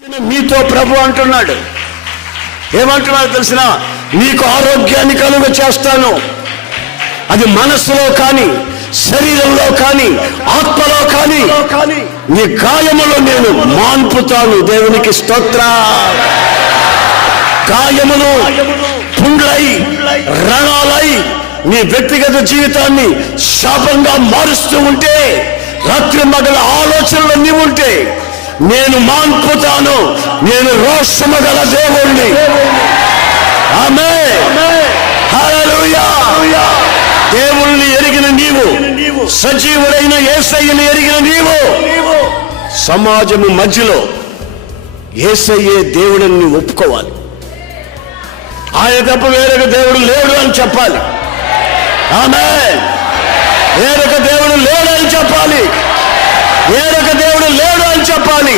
మీతో ప్రభు అంటున్నాడు. ఏమంటున్నాడు తెలిసిన? నీకు ఆరోగ్యాన్ని కలుగ చేస్తాను అది మనస్సులో కానీ శరీరంలో కానీ ఆత్మలో కానీ కానీ నీ గాయములో నేను మాన్పుతాను. దేవునికి స్తోత్ర. గాయములు పుండ్లై రణాలై నీ వ్యక్తిగత జీవితాన్ని శాపంగా మారుస్తూ ఉంటే రాత్రి మగల ఆలోచనలు ఉంటే నేను మాన్పుతాను. నేను రోషము గల దేవుణ్ణి ఆమె దేవుణ్ణి ఎరిగిన నీవు సజీవుడైన ఏసయ్యని ఎరిగిన నీవు సమాజము మధ్యలో ఏసయ్యే దేవుడిని ఒప్పుకోవాలి. ఆయన తప్ప వేరొక దేవుడు లేడు అని చెప్పాలి. ఆమె వేరొక దేవుడు లేడు అని చెప్పాలి. వేరే చెప్పాలి